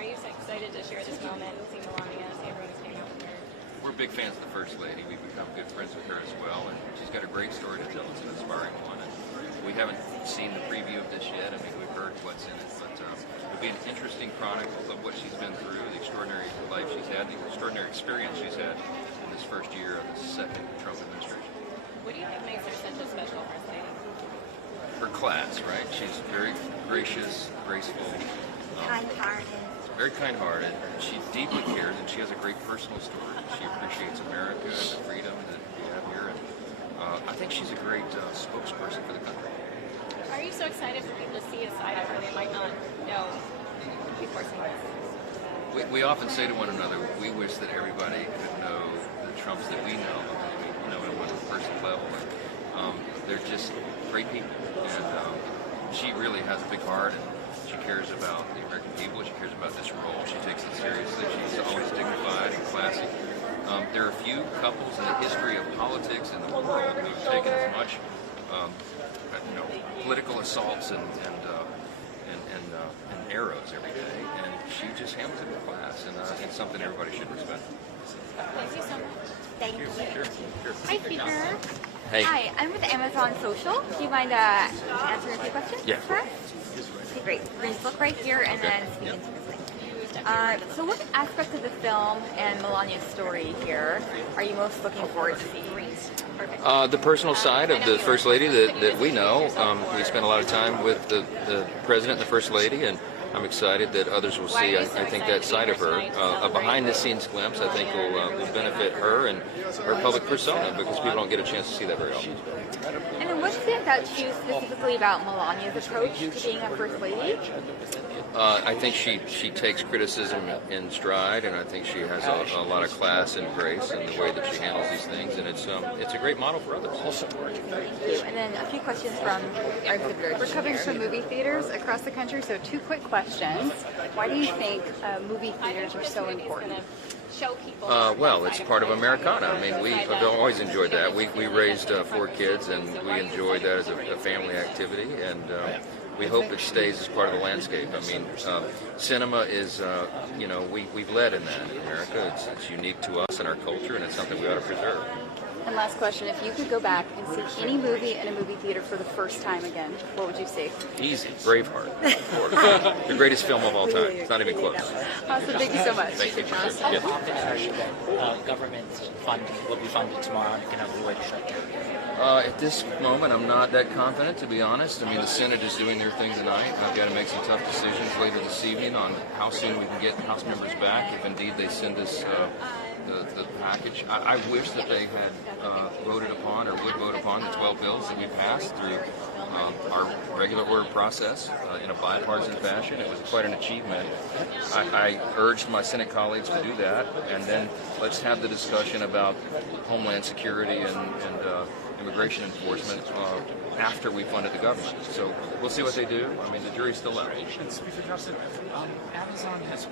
Are you excited to share this moment, see Melania, see everyone who's hanging out with her? We're big fans of the First Lady. We've become good friends with her as well, and she's got a great story to tell. It's an inspiring one. And we haven't seen the preview of this yet. I mean, we've heard what's in it, but it'll be an interesting chronicle of what she's been through, the extraordinary life she's had, the extraordinary experience she's had in this first year of the second Trump administration. What do you think makes her such a special First Lady? Her class, right? She's very gracious, graceful, kind-hearted. very kind-hearted. She deeply cares, and she has a great personal story. She appreciates America and the freedom that we have here, and I think she's a great spokesperson for the country. Are you so excited for people to see a side of her they might not know before seeing this? We often say to one another, we wish that everybody could know the Trumps that we know. I mean, you know, at one personal level. They're just great people, and she really has a big heart, and she cares about the American people. She cares about this role. She takes it seriously. She's always dignified and classy. There are a few couples in the history of politics in the world who have taken as much, political assaults and arrows every day, and she just handles it with class, and it's something everybody should respect. Thank you so much. Thank you. Sure. Hi, Peter. Hey. Hi, I'm with Amazon Social. Do you mind answering a few questions for us? Okay, great. We're going to look right here and then speak into this thing. So what aspect of the film and Melania's story here are you most looking forward to seeing? The personal side of the First Lady that we know. We spent a lot of time with the President and the First Lady, and I'm excited that others will see, I think, that side of her. A behind-the-scenes glimpse, I think, will benefit her and her public persona, because people don't get a chance to see that very often. And then what stands you specifically about Melania's approach to being a First Lady? I think she takes criticism in stride, and I think she has a lot of class and grace in the way that she handles these things, and it's a great model for others. Thank you. And then a few questions from our exhibitors. We're covering some movie theaters across the country, so 2 quick questions. Why do you think movie theaters are so important? Show people. Well, it's part of Americana. I mean, we've always enjoyed that. We raised 4 kids, and we enjoyed that as a family activity, and we hope it stays as part of the landscape. I mean, cinema is, we've led in that in America. It's unique to us and our culture, and it's something we ought to preserve. And last question, if you could go back and see any movie in a movie theater for the first time again, what would you see? Easy. Braveheart. Of course. The greatest film of all time. It's not even close. Awesome. Thank you so much. Thank you. How confident are you that government funding will be funded tomorrow and it can avoid a shutdown? At this moment, I'm not that confident, to be honest. I mean, the Senate is doing their thing tonight. I've got to make some tough decisions later this evening on how soon we can get House members back, if indeed they send us the package. I wish that they had voted upon or would vote upon the 12 bills that we passed through our regular order process in a bipartisan fashion. It was quite an achievement. I urged my Senate colleagues to do that, and then let's have the discussion about Homeland Security and immigration enforcement after we funded the government. So we'll see what they do. I mean, the jury's still out. Speaker Johnson, Amazon has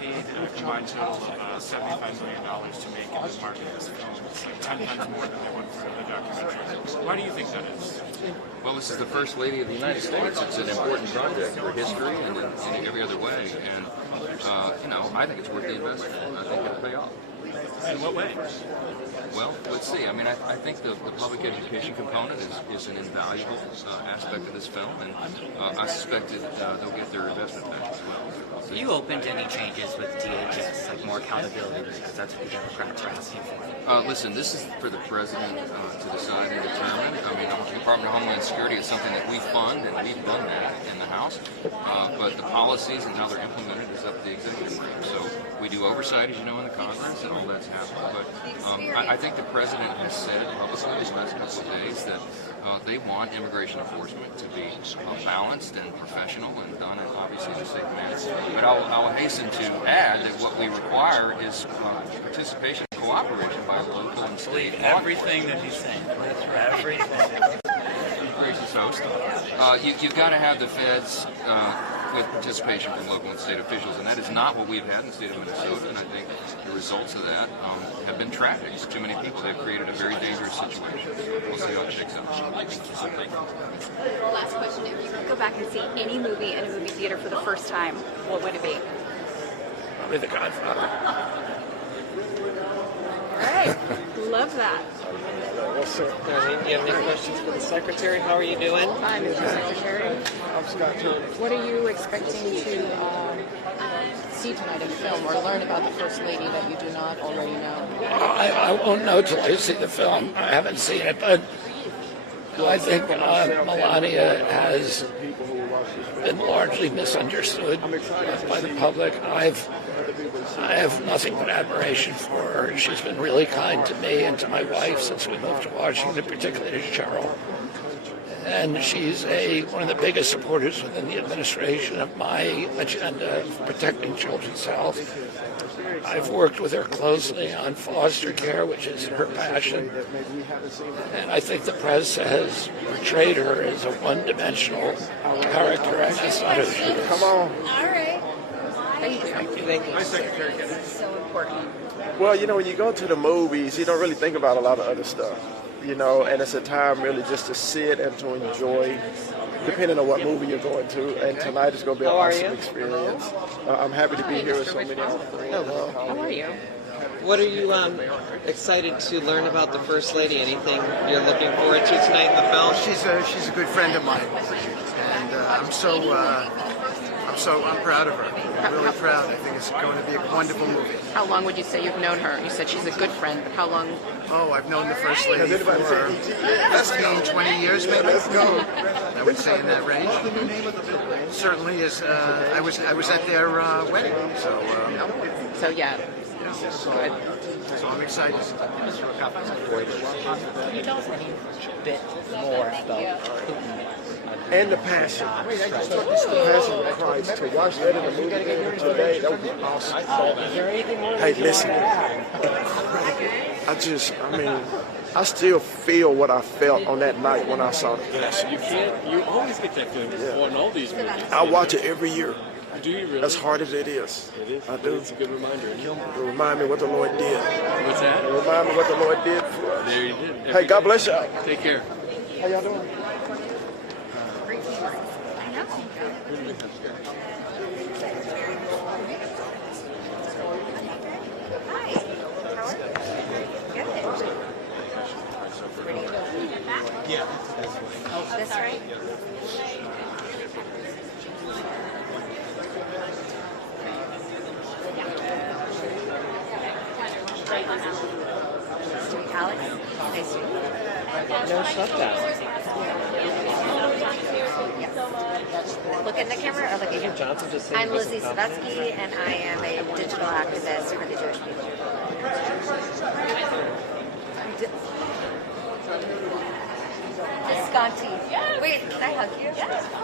paid a combined total of $75 million to make and market this film. It's like 10 times more than they would for the documentary. Why do you think that is? Well, this is the First Lady of the United States. It's an important project for history and in every other way. And, I think it's worth the investment. I think it'll pay off. In what way? Well, let's see. I mean, I think the public education component is an invaluable aspect of this film, and I suspect that they'll get their investment back as well. Are you open to any changes with DHS, like more accountability, because that's what the Democrats are asking for? Listen, this is for the president to decide and determine. I mean, the Department of Homeland Security is something that we fund, and we've done that in the House, but the policies and how they're implemented is up to the executive branch. So we do oversight, as you know, in the Congress, and all that's happening. But I think the president has said publicly these last couple of days that they want immigration enforcement to be balanced and professional and done, obviously, in a safe manner. But I'll hasten to add that what we require is participation and cooperation by local and state. Everything that he's saying. Everything. Gracious host. You've got to have the feds with participation from local and state officials, and that is not what we've had in the state of Minnesota, and I think the results of that have been tragic for too many people. They've created a very dangerous situation. We'll see how it shakes out. Last question, if you could go back and see any movie in a movie theater for the first time, what would it be? probably The Godfather. All right. Love that. Yes, sir. Do you have any questions for the secretary? How are you doing? I'm the secretary. I'm Scott Turner. What are you expecting to see tonight in the film or learn about the First Lady that you do not already know? I won't know till I see the film. I haven't seen it, but I think Melania has been largely misunderstood by the public. I have nothing but admiration for her. She's been really kind to me and to my wife since we moved to Washington, particularly to Cheryl. And she's one of the biggest supporters within the administration of my agenda of protecting children's health. I've worked with her closely on foster care, which is her passion. And I think the press has portrayed her as a one-dimensional character. And that's not who she is. Come on. All right. Thank you. Thank you. My secretary. So important. Well, when you go to the movies, you don't really think about a lot of other stuff, and it's a time really just to sit and to enjoy, depending on what movie you're going to. And tonight is going to be an awesome experience. I'm happy to be here with so many of my Hello. How are you? What are you excited to learn about the First Lady? Anything you're looking forward to tonight in the film? She's a good friend of mine, and I'm proud of her. I'm really proud. I think it's going to be a wonderful movie. How long would you say you've known her? You said she's a good friend, but how long? Oh, I've known the First Lady for 15, 20 years maybe. I would say in that range. Certainly is. I was at their wedding, so. So yeah. Good. So I'm excited. Can you tell us a bit more about Putin? And the passion. The passion of Christ. To watch that in the movie today, that would be awesome. Hey, listen. I still feel what I felt on that night when I saw the passion. You always get that feeling before in all these movies. I watch it every year. Do you really? As hard as it is. It is. I do. It's a good reminder. It'll remind me what the Lord did. What's that? It'll remind me what the Lord did for us. There you did. Hey, God bless y'all. Take care. How y'all doing? Yeah. Oh, that's right. Alex, nice to meet you. No shutdown. Look in the camera or look at you? Johnson just said I'm Lizzie Savetsky, and I am a digital activist for the Jewish people. Visconti. Yes. Wait, can I hug you? Yes. Oh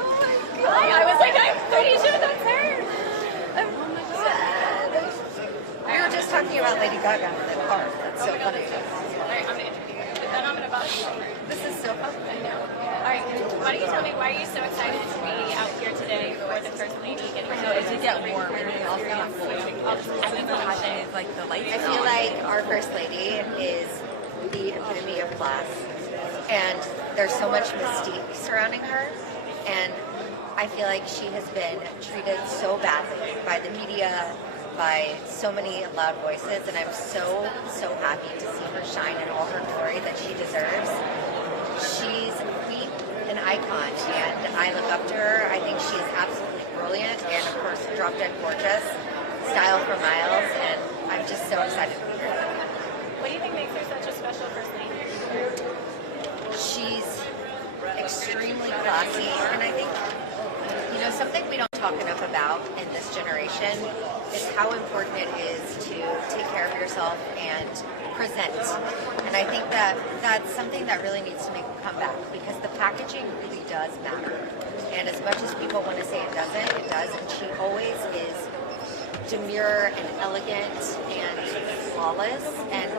my God. I was like, I'm pretty sure that's her. We were just talking about Lady Gaga in the car. That's so funny. Alright, I'm going to introduce you. But then I'm going to bust you. This is so fun. I know. Alright, why don't you tell me, why are you so excited to be out here today for the First Lady getting to It did get warm. I mean, also like the lights. I feel like our First Lady is the epitome of class, and there's so much mystique surrounding her, and I feel like she has been treated so badly by the media, by so many loud voices, and I'm so happy to see her shine in all her glory that she deserves. She's a queen, an icon, and I look up to her. I think she is absolutely brilliant, and of course, drop dead gorgeous, style for miles, and I'm just so excited to be here. What do you think makes her such a special First Lady? She's extremely classy, and I think, something we don't talk enough about in this generation is how important it is to take care of yourself and present. And I think that that's something that really needs to make a comeback, because the packaging really does matter. And as much as people want to say it doesn't, it does. And she always is demure and elegant and flawless, and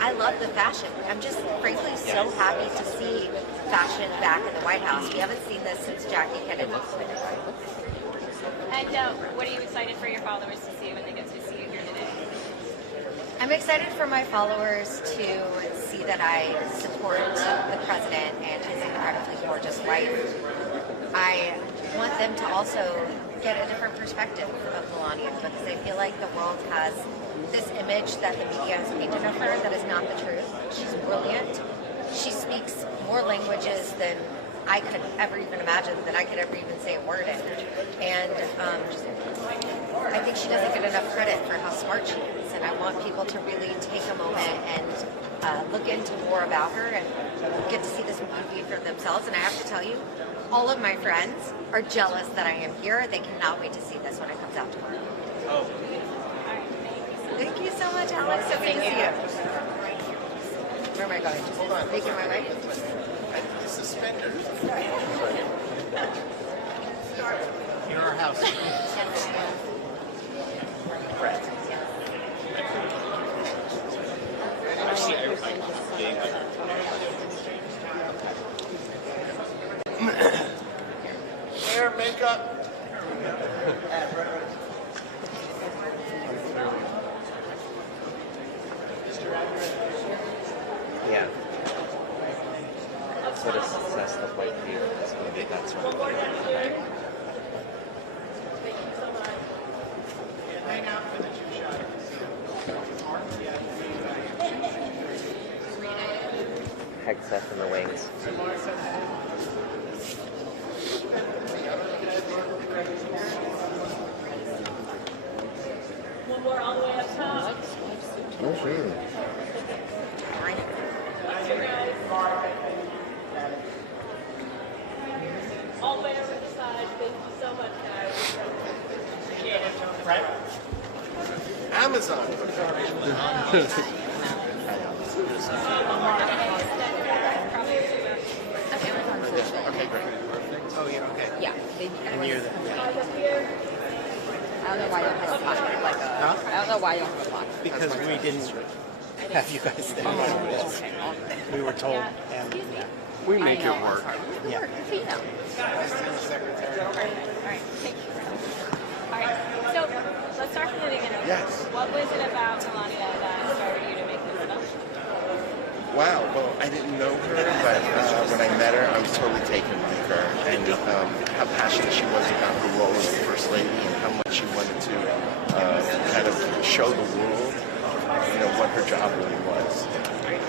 I love the fashion. I'm just frankly so happy to see fashion back in the White House. We haven't seen this since Jackie Kennedy. And what are you excited for your followers to see when they get to see you here today? I'm excited for my followers to see that I support the president and his incredibly gorgeous wife. I want them to also get a different perspective of Melania, because I feel like the world has this image that the media has painted of her that is not the truth. She's brilliant. She speaks more languages than I could ever even imagine, that I could ever even say a word in. And I think she doesn't get enough credit for how smart she is. And I want people to really take a moment and look into more about her and get to see this movie for themselves. And I have to tell you, all of my friends are jealous that I am here. They cannot wait to see this when it comes out tomorrow. Oh. Thank you so much, Alex. So good to see you. Where am I going? Just making my way? Suspenders. In our house. Brett. I see everything being Hair, makeup. Yeah. What does success look like for you in this movie? That's what I'm wondering. Hegseth in the wings. One more all the way up top. All the way over the side. Thank you so much, guys. Right. Amazon. Okay, great. Oh, yeah, okay. Yeah. And you're the... I don't know why you don't have a pocket like a. Huh? I don't know why you don't have a pocket. Because we didn't have you guys there. We were told, and yeah. We make it work. Yeah. So you know. All right. Thank you. All right. So let's start from the beginning. Yes. What was it about Melania that inspired you to make this film? Wow, well, I didn't know her, but when I met her, I was totally taken by her, and how passionate she was about the role of the First Lady, and how much she wanted to kind of show the world, you know, what her job really was.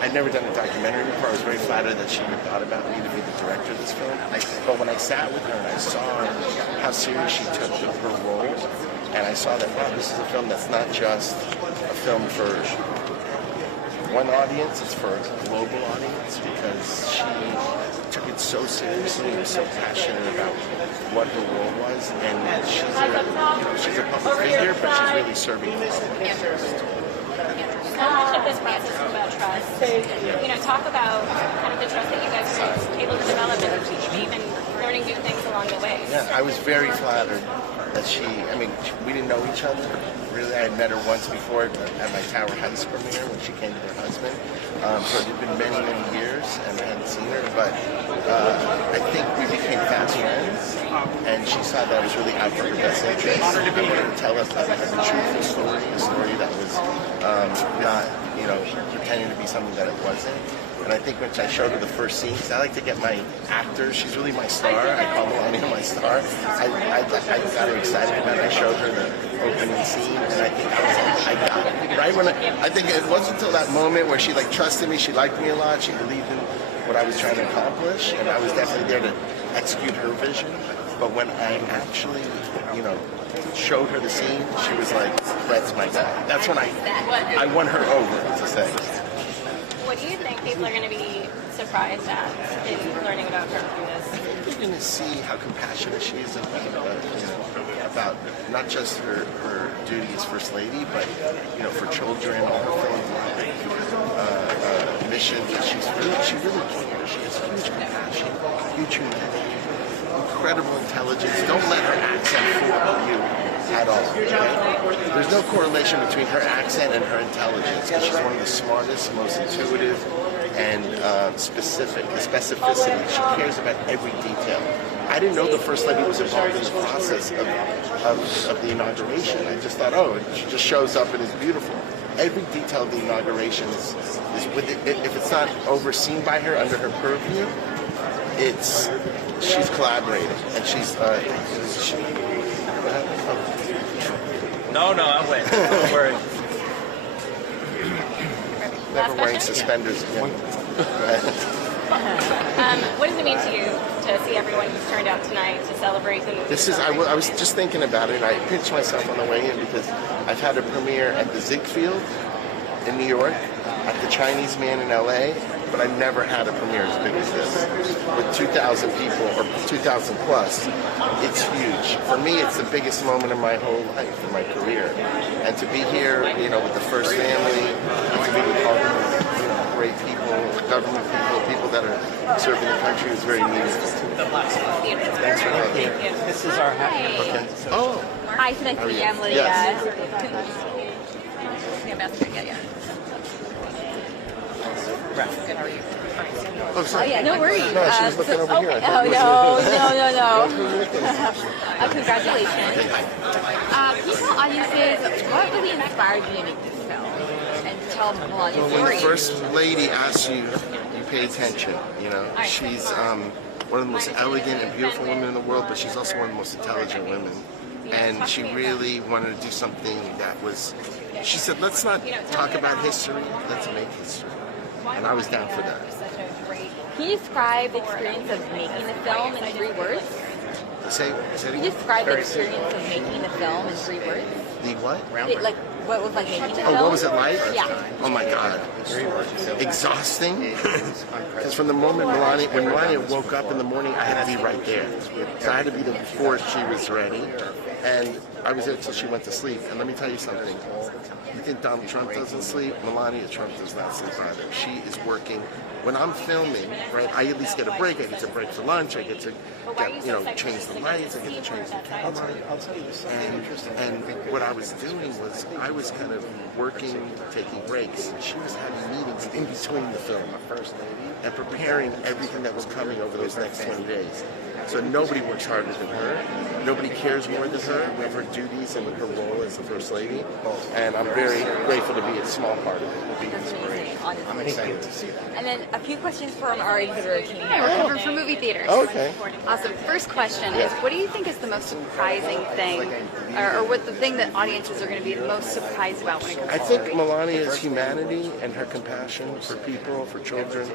I'd never done a documentary before. I was very flattered that she even thought about me to be the director of this film. But when I sat with her and I saw how serious she took her role, and I saw that, wow, this is a film that's not just a film for one audience, it's for a global audience, because she took it so seriously and was so passionate about what her role was, and she's a public figure, but she's really serving the public. So much of this process is about trust. You know, talk about kind of the trust that you guys were able to develop and even learning new things along the way. Yeah, I was very flattered that we didn't know each other. Really, I had met her once before at my Tower House premiere when she came with her husband. So it had been many, many years, and I hadn't seen her. But I think we became fast friends, and she saw that I was really out for her best interest. I wanted to tell us a truthful story, a story that was not, pretending to be something that it wasn't. And I think when I showed her the first scene, because I like to get my actors, she's really my star. I call Melania my star. I got her excited when I showed her the opening scene, and I think I got it. Right when I think it wasn't until that moment where she trusted me, she liked me a lot, she believed in what I was trying to accomplish, and I was definitely there to execute her vision. But when I actually, showed her the scene, she was like, "That's my guy." That's when I won her over, to say. What do you think people are going to be surprised at in learning about her through this? You're going to see how compassionate she is about not just her duty as First Lady, but for children, all her philanthropic missions. She really cares. She has huge compassion, huge humanity, incredible intelligence. Don't let her accent fool you at all. Okay? There's no correlation between her accent and her intelligence, because she's one of the smartest, most intuitive, and specific. The specificity. She cares about every detail. I didn't know the First Lady was involved in the process of the inauguration. I just thought, she just shows up and is beautiful. Every detail of the inauguration is with it. If it's not overseen by her, under her purview, it's she's collaborating, and she's. No, I'm waiting. Don't worry. Never wearing suspenders again. What does it mean to you to see everyone who's turned out tonight to celebrate the movie? This is. I was just thinking about it, and I pinched myself on the way in because I've had a premiere at the Ziegfeld in New York, at the Chinese Man in LA, but I've never had a premiere as big as this. With 2,000 people, or 2,000 plus, it's huge. For me, it's the biggest moment of my whole life, in my career. And to be here, with the first family, to be part of great people, government people that are serving the country is very meaningful. Thanks for having me. This is our happy. Okay. Oh. Hi, it's nice to meet you, Melania. Yes. Good, how are you? Oh, sorry. Oh, yeah, no worries. No, she was looking over here. I Oh, thought no. Congratulations. Can you tell audiences what really inspired you to make this film and tell Melania's When story? the First Lady asks you, you pay attention. She's one of the most elegant and beautiful women in the world, but she's also one of the most intelligent women. And she really wanted to do something that was, she said, let's not talk about history, let's make history. And I was down for that. Can you describe the experience of making the film in 3 words? Say Can again? you describe the experience of making the film in 3 words? The what? What was like making the film? Oh, what was it like? Yeah. Oh my God. Exhausting. Because from the moment when Melania woke up in the morning, I had to be right there. So I had to be there before she was ready. And I was there until she went to sleep. And let me tell you something. You think Donald Trump doesn't sleep? Melania Trump does not sleep either. She is working. When I'm filming, right, I at least get a break. I get to break for lunch. I get to change the lights. I get to change the camera. And what I was doing was I was kind of working, taking breaks. And she was having meetings in between the film, and preparing everything that was coming over those next 20 days. So nobody works harder than her. Nobody cares more than her with her duties and with her role as the First Lady. And I'm very grateful to be a small part of it, to be inspiration. I'm excited to see that. And then a few questions from our exhibitor team. Hi, we're covering for movie theaters. Oh, okay. Awesome. First question is, what do you think is the most surprising thing, or what the thing that audiences are going to be the most surprised about when it comes to I think Melania's humanity and her compassion for people, for children,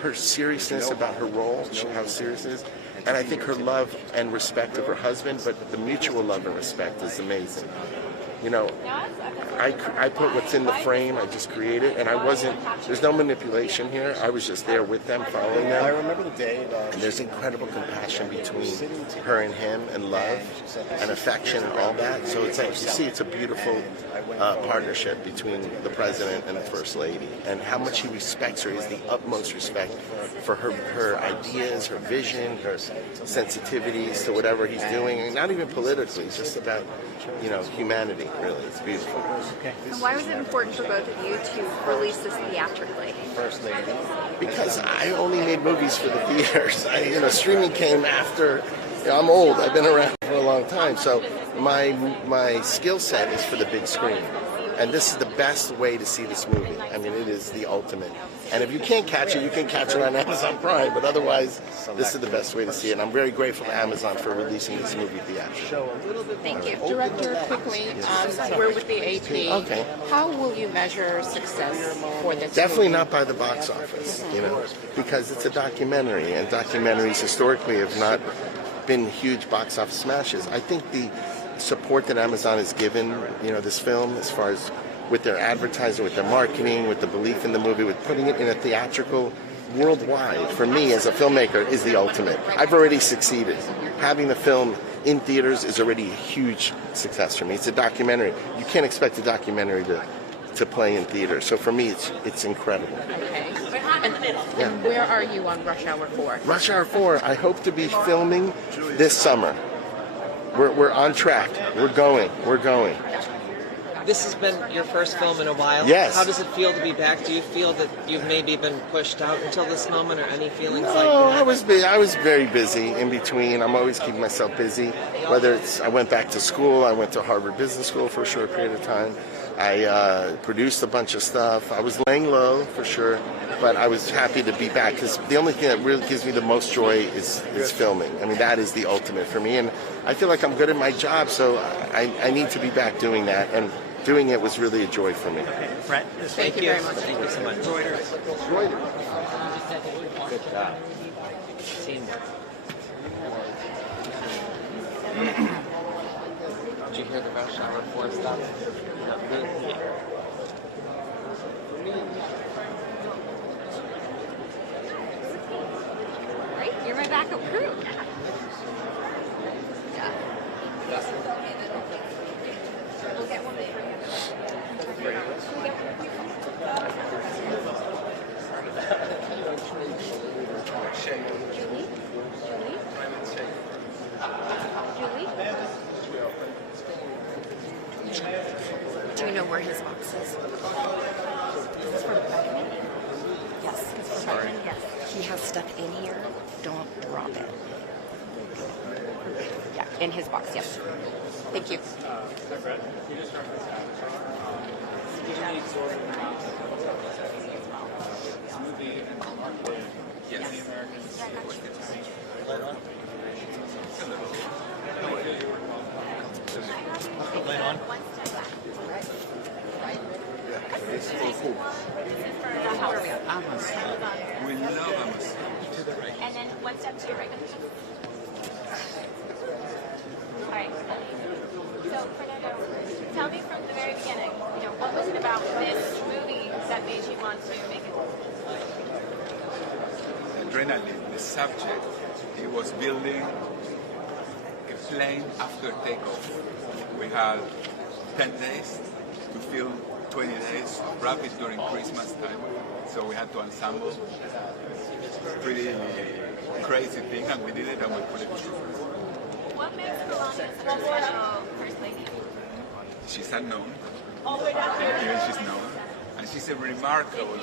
her seriousness about her role, how serious it is, and I think her love and respect of her husband, but the mutual love and respect is amazing. I put what's in the frame, I just created, and there's no manipulation here. I was just there with them, following them. I remember the day. And there's incredible compassion between her and him, and love, and affection, and all that. So it's like, you see, it's a beautiful partnership between the president and the First Lady, and how much he respects her is the utmost respect for her ideas, her vision, her sensitivities to whatever he's doing, and not even politically, it's just about, humanity, really. It's beautiful. And why was it important for both of you to release this theatrically? First Lady. Because I only made movies for the theaters. Streaming came after. I'm old. I've been around for a long time, so my skill set is for the big screen. And this is the best way to see this movie. I mean, it is the ultimate. And if you can't catch it, you can catch it on Amazon Prime. But otherwise, this is the best way to see it. And I'm very grateful to Amazon for releasing this movie theatrically. Thank you. Director, quickly, we're with the AP. Okay. How will you measure success for this Definitely movie? not by the box office, because it's a documentary, and documentaries historically have not been huge box office smashes. I think the support that Amazon has given, this film, as far as with their advertising, with their marketing, with the belief in the movie, with putting it in a theatrical worldwide, for me as a filmmaker, is the ultimate. I've already succeeded. Having the film in theaters is already a huge success for me. It's a documentary. You can't expect a documentary to play in theaters. So for me, it's incredible. Okay. And where are you on Rush Hour 4? Rush Hour 4, I hope to be filming this summer. We're on track. We're going. This has been your first film in a while. Yes. How does it feel to be back? Do you feel that you've maybe been pushed out until this moment, or any feelings like that? I was very busy in between. I'm always keeping myself busy. Whether it's I went back to school, I went to Harvard Business School for a short period of time. I produced a bunch of stuff. I was laying low for sure, but I was happy to be back because the only thing that really gives me the most joy is filming. I mean, that is the ultimate for me, and I feel like I'm good at my job, so I need to be back doing that, and doing it was really a joy for me. Brett, Thank you very much. Thank you so much. Enjoyed it. Good job. Teamwork. Did you hear the rush hour 4 stuff? No. Yeah. Right? You're my backup crew. We'll get one Do you know where his box is? Is this for Beckman? Yes. Sorry. Yes. He has stuff in here. Don't drop it. Yeah, in his box, yes. Thank you. We love Amazon. And then one step to your right. All right. So, Fernando, tell me from the very beginning, what was it about this movie that made you want to make it? Adrenaline, the subject, he was building a plane after takeoff. We had 10 days to film 20 days, wrap it during Christmas time. So we had to ensemble. Pretty crazy thing, and we did it, and we put it through. What makes Melania such a special first lady? She's unknown, All the way down here. even she's known, and she's a remarkable,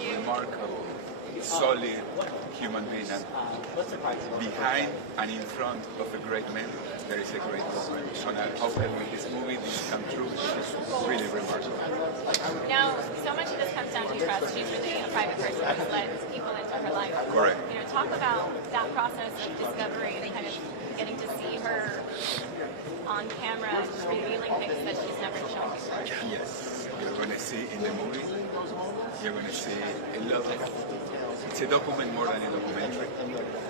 solid human being. And behind and in front of a great man, there is a great woman. And I hope that with this movie, this come true. She's really remarkable. Now, so much of this comes down to trust. She's really a private person who's let people into her life. Correct. Talk about that process of discovery and kind of getting to see her on camera, revealing things that she's never shown before. Yes, you're going to see in the movie, you're going to see a lot of, it's a document more than a documentary,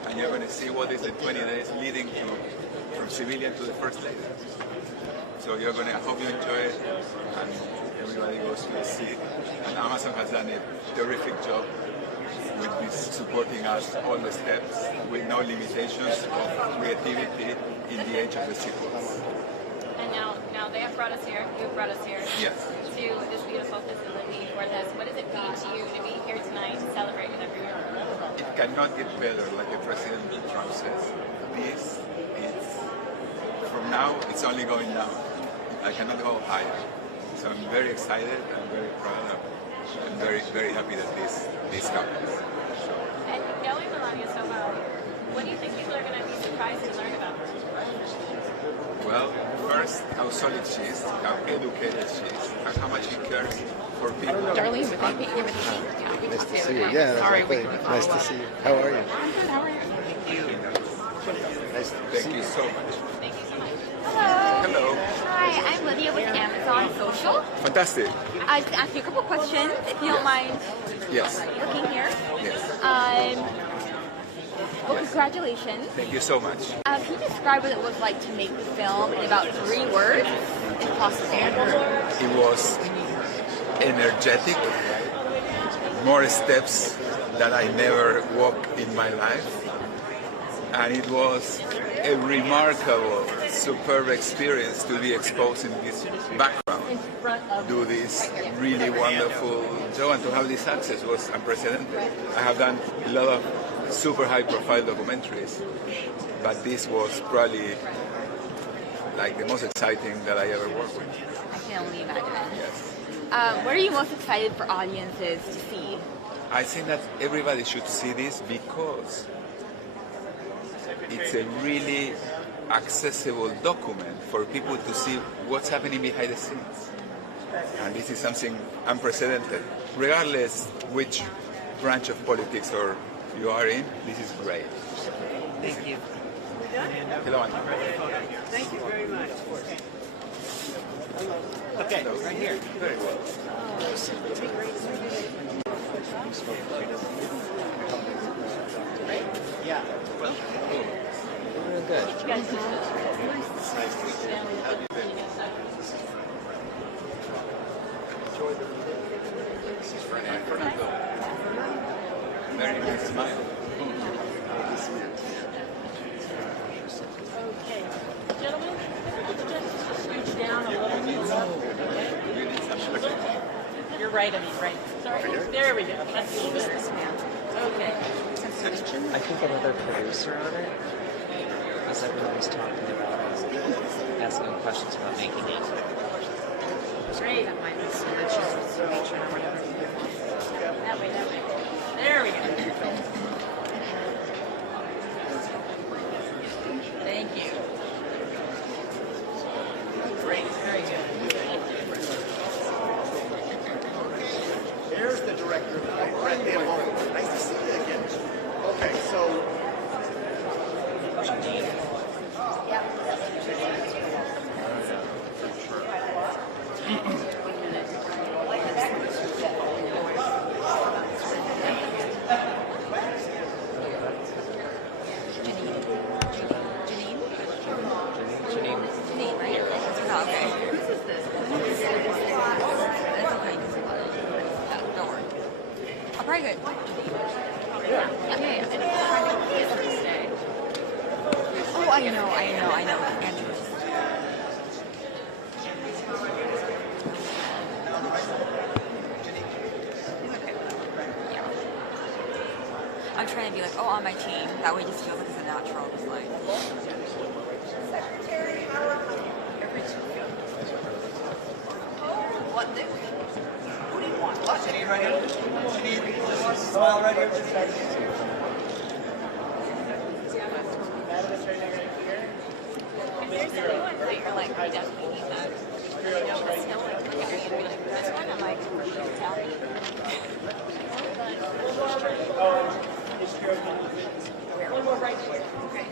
and you're going to see what is the 20 days leading to, from civilian to the first lady. So you're going to, I hope you enjoy it, and everybody goes to see it. And Amazon has done a terrific job with this, supporting us all the steps with no limitations of creativity in the age of the sequels. And now they have brought us here, you've brought us here Yes. to this beautiful facility for this. What does it mean to you to be here tonight to celebrate with everyone? It cannot get better, like the President Trump says. This is, from now, it's only going down. I cannot go higher. So I'm very excited, I'm very proud, I'm very, very happy that this happens. And knowing Melania so well, what do you think people are going to be surprised to learn about her? Well, first, how solid she is, how educated she is, and how much she cares for people. Darlene, would they be here with the team? Nice to see you. Yeah, Sorry, exactly. Nice to see you. How are you? I'm good. How are you? Nice to Thank you so much. Thank you so much. Hello. Hello. Hi, I'm Lydia with Amazon Social. Fantastic. I just ask you a couple questions, if you don't mind Yes. looking here. Yes. Well, congratulations. Thank you so much. Can you describe what it was like to make the film in about 3 words, if possible? It was energetic, more steps that I never walked in my life. And it was a remarkable, superb experience to be exposed in this background, do this really wonderful job, and to have this access was unprecedented. I have done a lot of super high-profile documentaries, but this was probably like the most exciting that I ever worked with. I can only imagine. Yes. What are you most excited for audiences to see? I think that everybody should see this because it's a really accessible document for people to see what's happening behind the scenes. And this is something unprecedented. Regardless which branch of politics or you are in, this is great. Thank you. Hello. Thank you very much. Okay, right here. Very well. Yeah. Well, real good. Very nice smile. Okay. Gentlemen, just scooch down a little bit. You're right, right. Sorry. There we go. That's a little better. Okay. I think another producer on it, because everyone was talking about asking questions about making it. Great. That might be so that she's or whatever. That way, that way. There we go. Thank you. Great. Very good. Here's the director of the night, Brett Hamill. Nice to see you again. Okay, so. Very good. Oh, I know. Andrew. I'm trying to be like, oh, on my team. That way it just feels like it's a natural. Just like. Secretary, what do you want? What? You need right here? You need smile right here? If there's a new one that you're like, I definitely need that. You know, this hill, like, you're gonna be like, this one, I'm like, tell me. One more right here. Okay.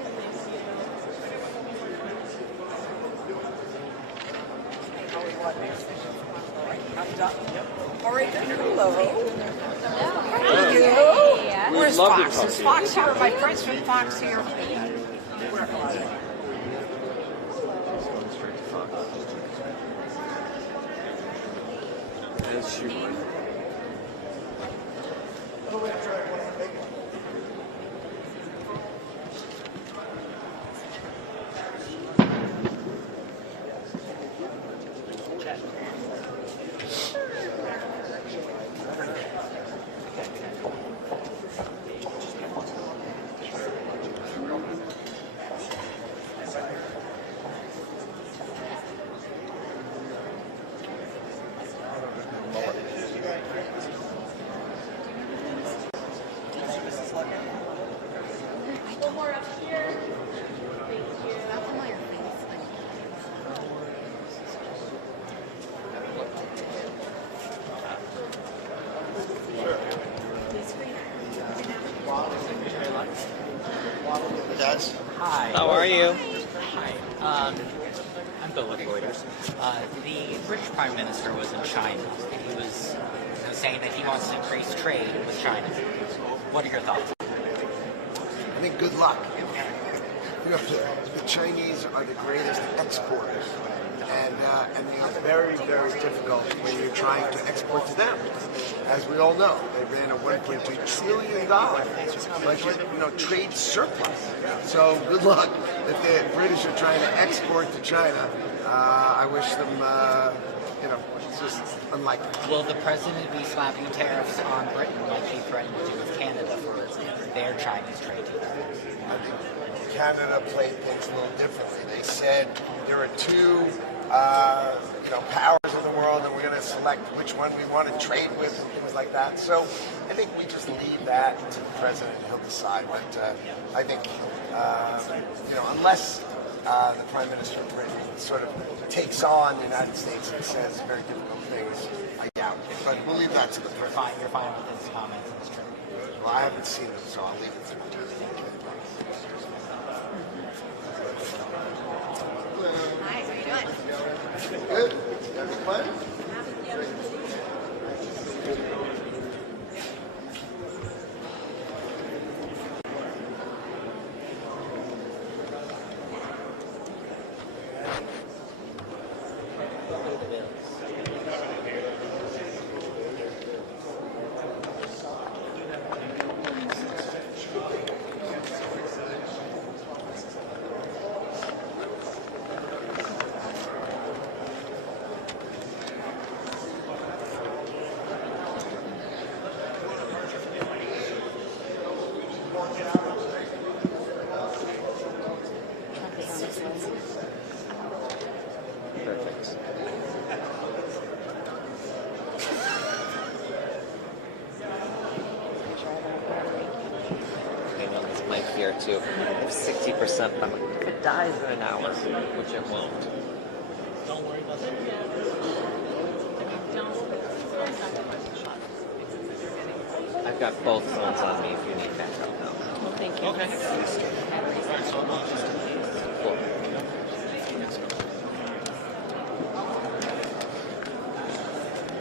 All right, hello. Hello. Where's Love to Fox? talk Is to Fox you. here? My friends from Fox here. As you would. One more up here. Does? Hi. How are you? Hi. I'm Bill with Reuters. The British Prime Minister was in China. He was saying that he wants to increase trade with China. What are your thoughts? I think good luck. You know, the Chinese are the greatest exporters, and it's very, very difficult when you're trying to export to them. As we all know, they ran a $1.2 trillion budget, trade surplus. So good luck if the British are trying to export to China. I wish them, it's just unlikely. Will the president be slapping tariffs on Britain like he threatened to do with Canada for their Chinese trade? I think Canada played things a little differently. They said there are two, powers in the world, and we're going to select which one we want to trade with and things like that. So I think we just leave that to the president; he'll decide. But I think, unless the Prime Minister of Britain sort of takes on the United States and says very difficult things. I doubt it, but we'll leave that to the British. You're fine with his comments in this trip. Well, I haven't seen them, so I'll leave it to the Hi, how you doing? Good. You having fun? Perfect. I know that's my fear too. If 60%, I'm like, if it dies in an hour, which it won't. Don't worry about that. I've got both phones on me if you need backup now. Well, thank you. Okay. Alright, so Cool.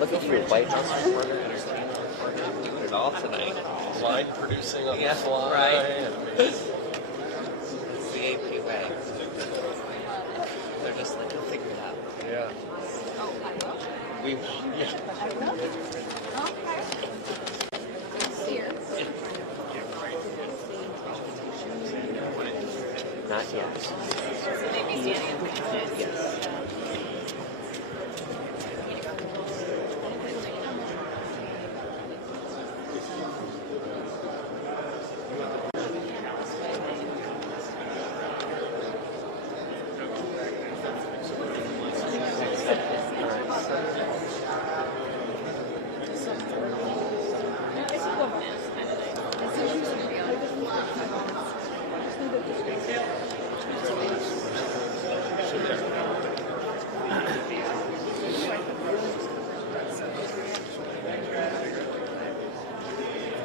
Look at you, White House reporter, entertainment reporter, doing it all tonight. Line producing on the fly. Right. It's the AP way. They're just like, you'll figure it out. Yeah. Oh, I will? We I will? Okay. Here. Not yet. So they'd be standing in pictures. Yes.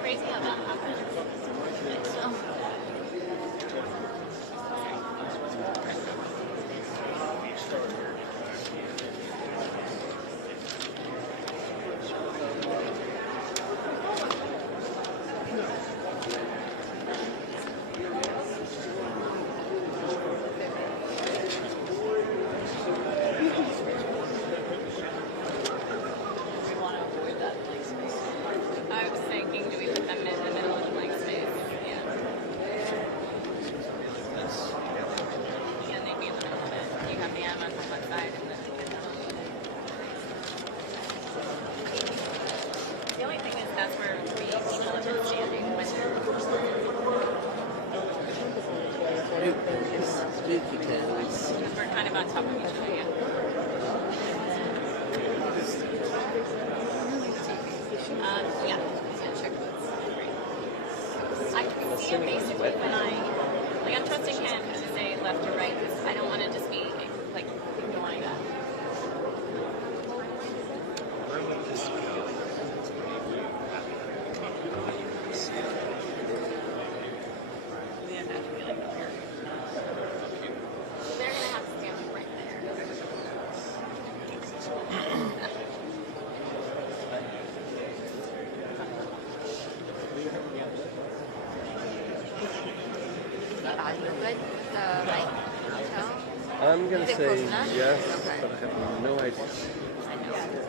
Crazy how that happened. I was thinking, do we put them in the middle of the blank space? Yeah. Yeah, they'd be in the middle of it. You have the M on one side and the only thing is that's where we people have been standing when because we're kind of on top of each other. Yeah. Yeah. I can see him basically when I'm trusting him to say left or right because I don't want to just be like ignoring that. Where would this go? They have to be like here. They're gonna have to stand right there. I'm going Is to it say close enough? yes, Okay. but I have no idea.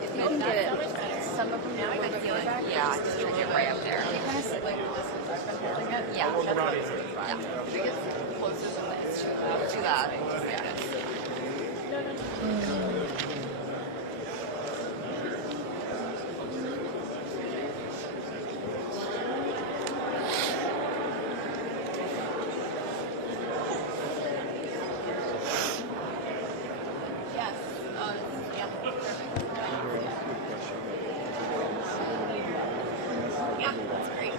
If you can get it, some of them now, I feel like, yeah, just trying to get right up there. You kind of sit like this and just been holding it? Yeah. Yeah. If it gets closer than this, too loud. Yeah. Yes. Yeah. Perfect. Yeah, that's great.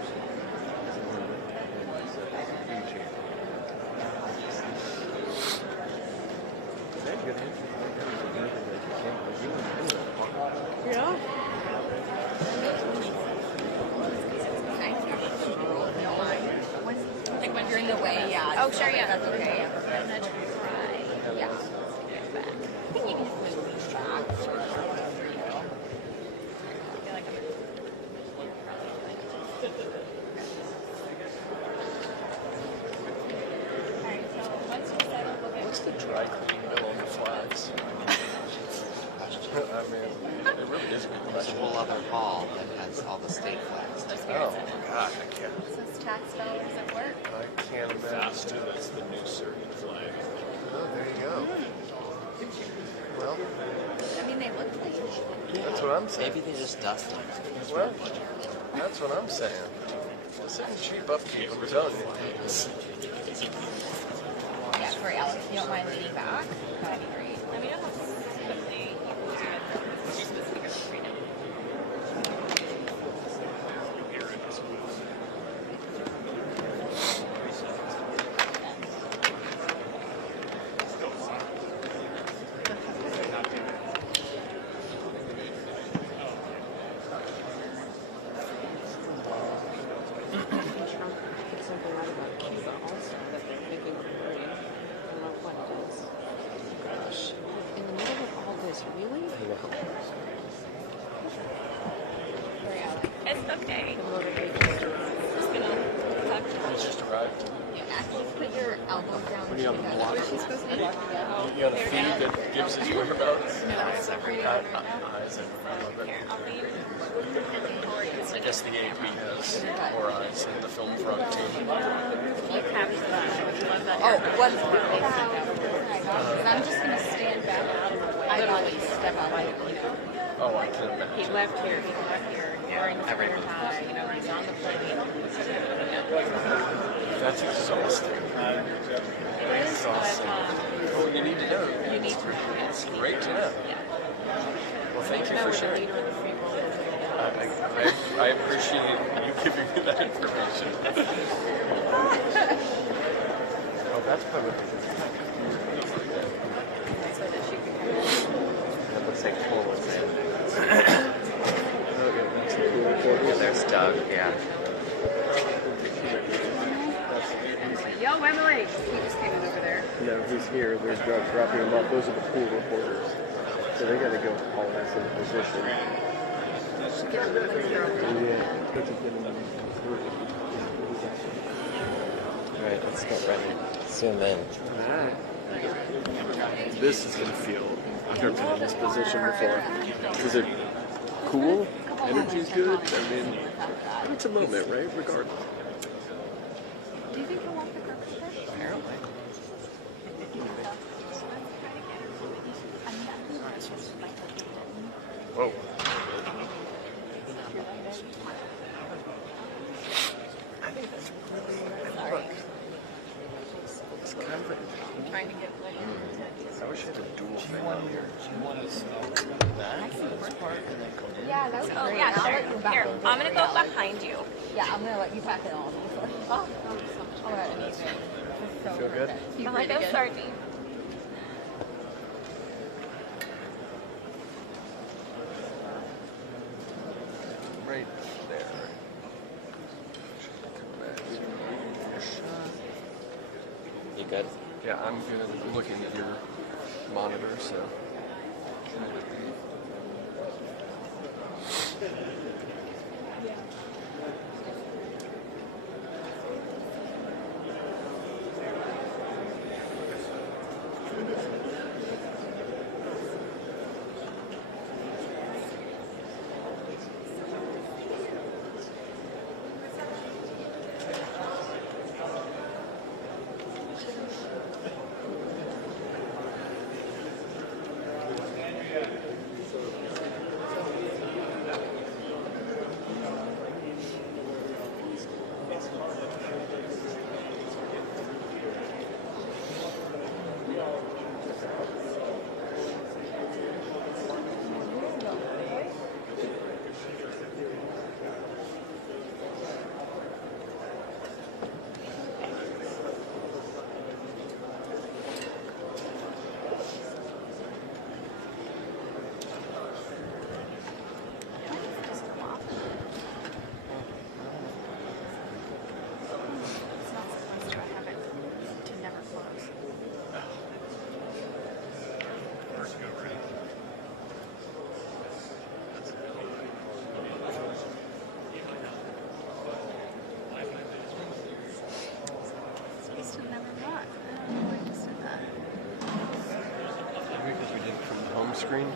Yeah. Like when you're in the way, yeah. Oh, sure, yeah. That's okay. I'm gonna try. Yeah. Get back. I think you can just move these back. I feel like What's the dry cleaning bill on the flags? I mean, it really is a good There's a question. whole other hall that has all the state flags. Oh, God, I can't. Says tax dollars at work. I can't imagine. Faster, that's the new Syrian flag. Oh, there you go. Well, I mean, they look like. that's what I'm saying. Maybe they just dust them. Well, that's what I'm saying. This isn't cheap upkeep, I'm telling you. Yeah, sorry, Alex. You don't mind leaning back? That'd be great. Let me know how quickly you can do it right now. Something out about Cuba also that they're thinking of doing. I don't know what it is. Gosh. In the middle of all this, really? Sorry, Alex. It's okay. It's just arrived. Yeah, actually, put your elbows down. What do you have, a block? Where she's supposed to be? You got a feed that gives his whereabouts? Eyes everywhere. Eyes everywhere. I guess the AP has more eyes than the film front team. Oh, one's and I'm just going to stand back out of the way. I literally step out, you know. Oh, I can imagine. He left here, wearing a sweater tie, you know, he's on the plane. That's exhausting. Exhausting. Oh, you need to know. You need to know. It's great to know. Well, thank you for sharing. I appreciate you giving me that information. Oh, that's probably That looks like cool. Yeah, there's Doug, yeah. Yo, Emily! He just came in over there. No, he's here. They're dropping him off. Those are the pool reporters. So they got to go haul ass into position. Yeah, that's a good one. Alright, let's get ready. Zoom in. Alright. This is going to feel, I've never been in this position before. Is it cool? Energy's good? I mean, it's a moment, right? Regardless. Do you think he'll walk the purpose? Apparently. Whoa. I think that's really, look, it's kind of I'm trying to get like. I wish I had a dual thing on here. Do you want to smoke that first part and then come in? Yeah, that was Oh, great. yeah, I'll sure. let you back Here, over I'm going to go Alex. behind you. Yeah, I'm gonna let you pack it on. Oh, oh my god, amazing. This is so Feel good? perfect. You I'm like, really go good. start me. Right there. You good? Yeah, I'm good. I'm looking at your monitor, so. screen?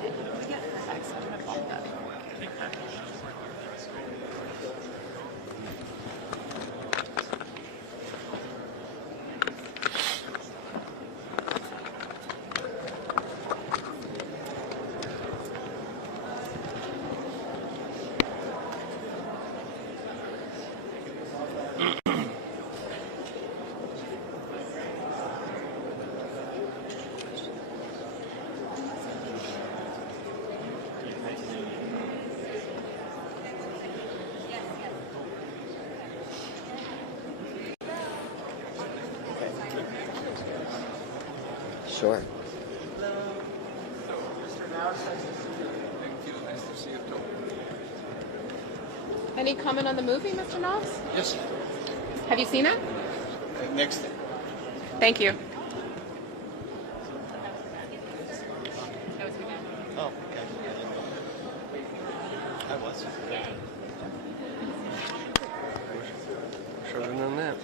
Sure. Any comment on the movie, Mr. Knopf? Yes. Have you seen it? Next. Thank you. Oh, okay. I was. Should have known that.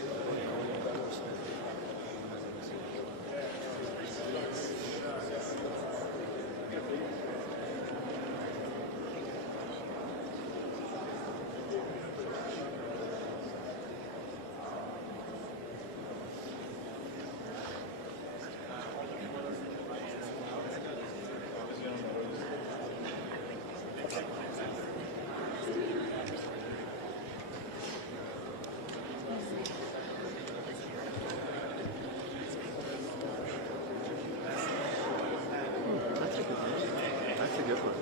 That's a good one.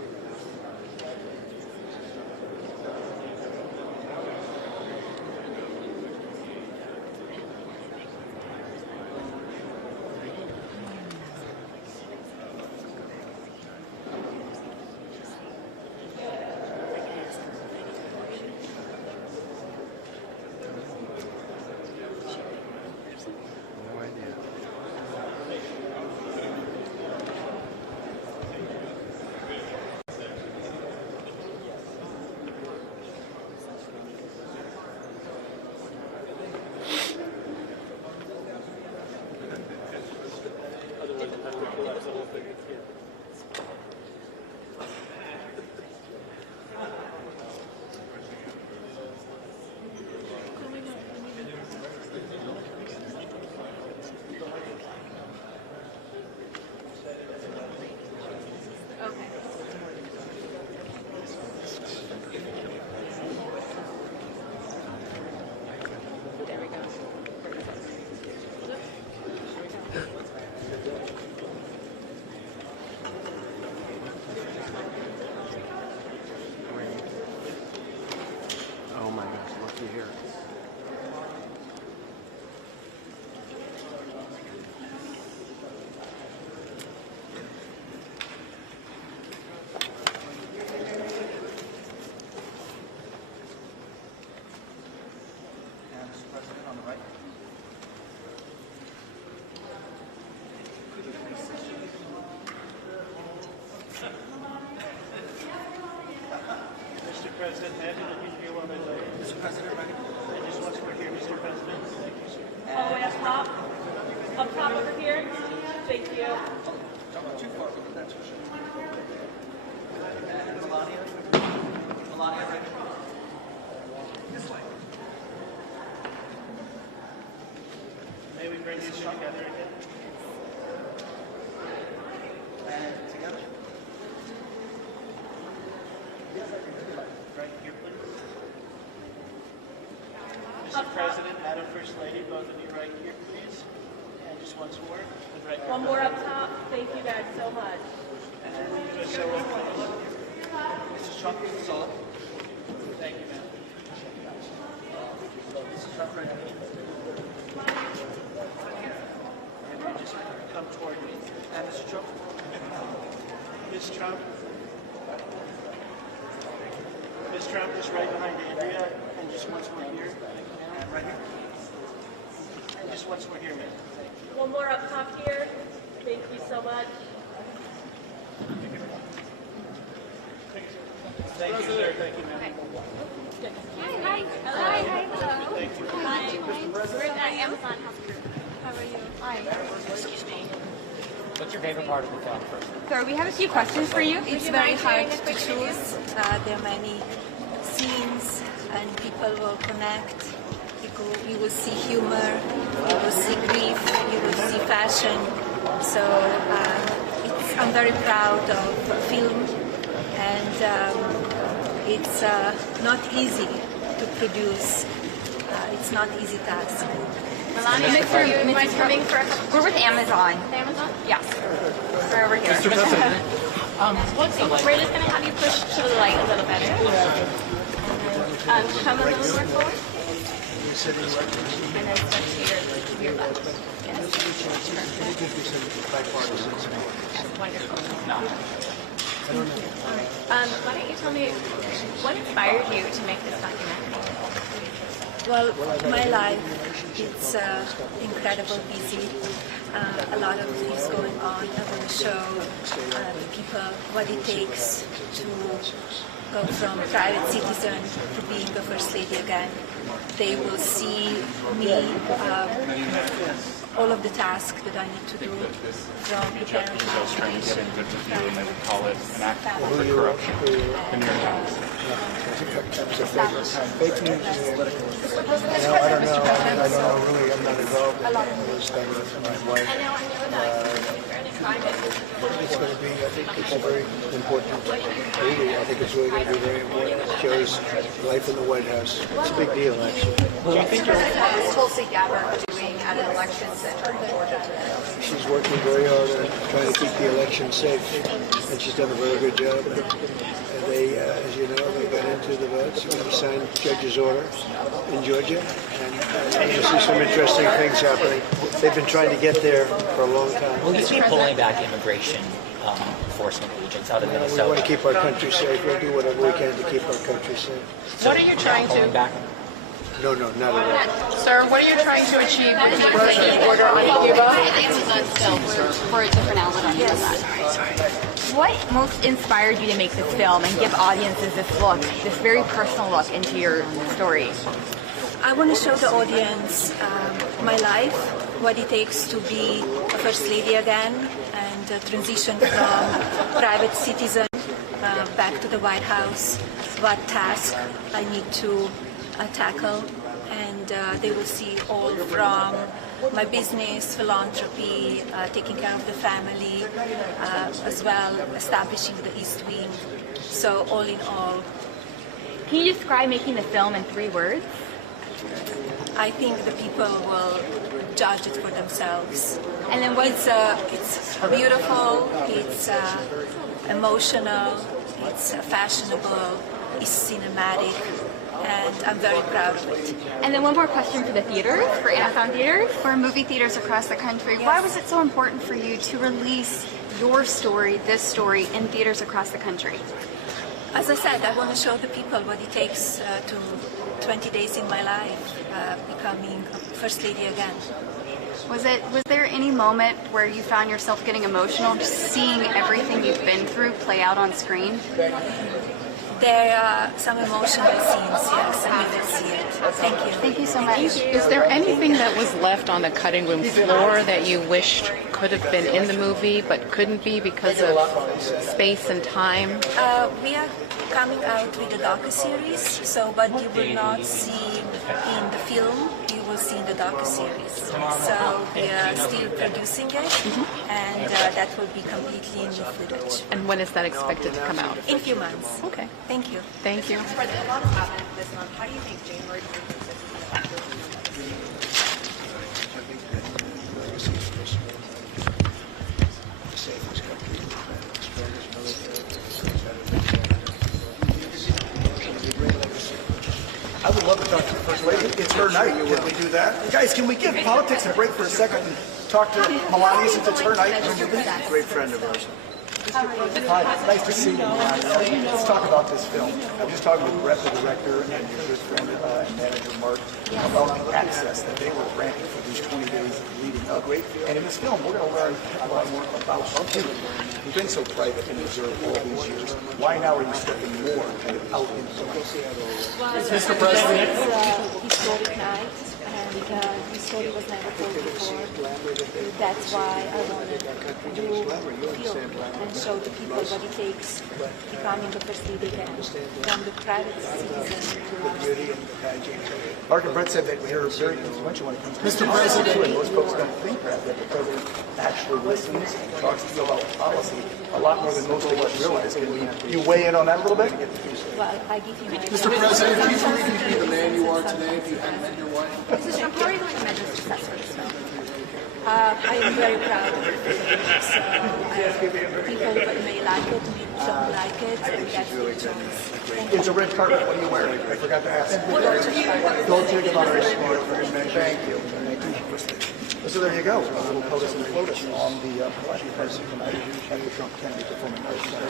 No idea. Oh my gosh, looky here. And Mr. President, on the right. Mr. President, have you look here while they load. Mr. President, ready? And just once we're here, Mr. President. Thank you, sir. All the way up top. Up top over here. Thank you. Don't go too far, but that's for sure. And Melania. Melania, ready? This way. May we bring these together again? And together. Right here, please. Mr. President, Madam First Lady, both of you right here, please. And just once more. And right here. One more up top. Thank you guys so much. And just so Mrs. Trump, solid. Thank you, ma'am. Mrs. Trump, right here. And you just come toward me. And Mrs. Trump. Ms. Trump. Ms. Trump is right behind Andrea. And just once more here. And right here. And just once more here, ma'am. One more up top here. Thank you so much. Thank you, sir. Thank you, ma'am. Hi. Hello. Thank you. Hi. We're at Amazon House Group. How are you? Hi. Excuse me. What's your favorite part of the film first? So we have a few questions for you. It's very hard to choose. There are many scenes and people will connect. You will see humor, you will see grief, you will see fashion. So I'm very proud of the film, and it's not easy to produce. It's not easy task. Melania, we're with Amazon. Amazon? Yes. We're over here. We're just going to have you push to the light a little bit. Come a little more forward. And then step to your left. Yes. That's wonderful. Why don't you tell me what inspired you to make this documentary? Well, my life, it's incredibly busy. A lot of things going on. I want to show people what it takes to go from private citizen to being a first lady again. They will see me, all of the tasks that I need to do, from preparing information, and they would call it an act of corruption in your house. Fake news is political. I don't know really. I'm not involved in those things with my wife. It's going to be, I think it's a very important movie. I think it's really going to be very important. It shows life in the White House. It's a big deal, actually. What is Tulsi Gabbard doing at an election center in Georgia today? She's working very hard on trying to keep the election safe, and she's done a very good job. And they, as you know, they got into the votes. We're going to sign judge's order in Georgia, and we're going to see some interesting things happening. They've been trying to get there for a long time. Will you be pulling back immigration enforcement agents out of Minnesota? We want to keep our country safe. We'll do whatever we can to keep our country safe. What are you trying to? No, not at all. Sir, what are you trying to achieve with the president's order on Cuba? Amazon still for a different outlet on that. What most inspired you to make this film and give audiences this look, this very personal look into your story? I want to show the audience my life, what it takes to be a first lady again, and transition from private citizen back to the White House, what task I need to tackle, and they will see all from my business, philanthropy, taking care of the family, as well establishing the East Wing. So all in all. Can you describe making the film in 3 words? I think the people will judge it for themselves. And then it's beautiful, it's emotional, it's fashionable, it's cinematic, and I'm very proud of it. And then one more question for the theaters, for Amazon theaters. For movie theaters across the country, why was it so important for you to release your story, this story, in theaters across the country? As I said, I want to show the people what it takes to 20 days in my life, becoming a first lady again. Was there any moment where you found yourself getting emotional, just seeing everything you've been through play out on screen? There are some emotional scenes, yes, and you will see it. Thank you. Thank you so much. Is there anything that was left on the cutting room floor that you wished could have been in the movie but couldn't be because of space and time? We are coming out with a docuseries, so but you will not see in the film, you will see in the docuseries. So we are still producing it, and that will be completely new footage. And when is that expected to come out? In a few months. Okay. Thank you. Thank you. For a lot of happening this month, how do you think January 26th I would love to talk to the First Lady. It's her night. Can we do that? Guys, can we give politics a break for a second and talk to Melania since it's her night? Great friend of ours. Hi, nice to see you. Let's talk about this film. I was just talking with Brett, the director, and your good friend and manager, Mark, about the access that they were granted for these 20 days leading up. And in this film, we're going to learn a lot more about you. You've been so private and reserved all these years. Why now are you stepping more kind of out into it? Well, Mr. President. It's a historic night, and this story was never told before. That's why I wanted to do show the people what it takes to becoming the first lady again, from the private citizen to Mark and Brett said that you're very influential when it comes to Mr. President. And most folks don't think that the president actually listens and talks to you about policy a lot more than most of us realize. Can you weigh in on that a little bit? well, I give you my Mr. President, do you believe you'd be the man you are today if you hadn't met your wife? Mrs. Trump, how are you going to measure success for this film? I am very proud of it. People may like it, may don't like it, and that's their choice. It's a red carpet. What are you wearing? I forgot to ask. Dolce & Gabbana. Thank you. So there you go. A little POTUS and FLOTUS on the Flash President tonight at the Trump Kennedy Performing Arts Center.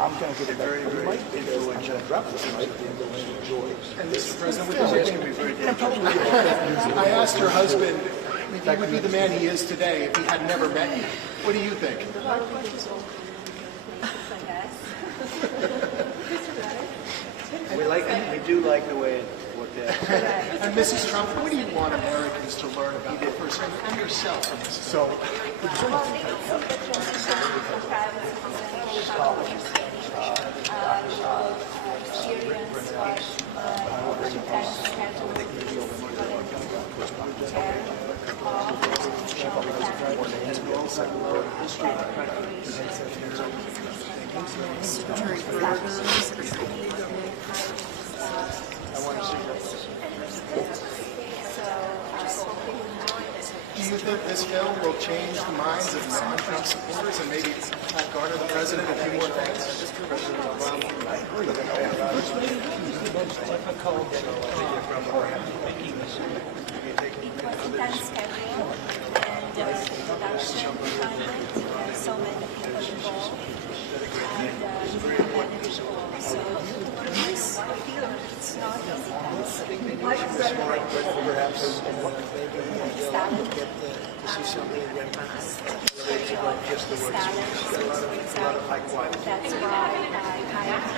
I'm going to give it back to the mic. I'm going to drop this mic and enjoy. And Mr. President, with this going to be very difficult. I asked her husband if he would be the man he is today if he had never met you. What do you think? We do like the way it looked at. And Mrs. Trump, what do you want Americans to learn about the person and yourself from this? So, do you think this film will change the minds of non-Trump supporters and maybe garner the president a few more thanks? President Obama. I agree. So many people involved, and so this film, it's not easy task. That's why I hired him,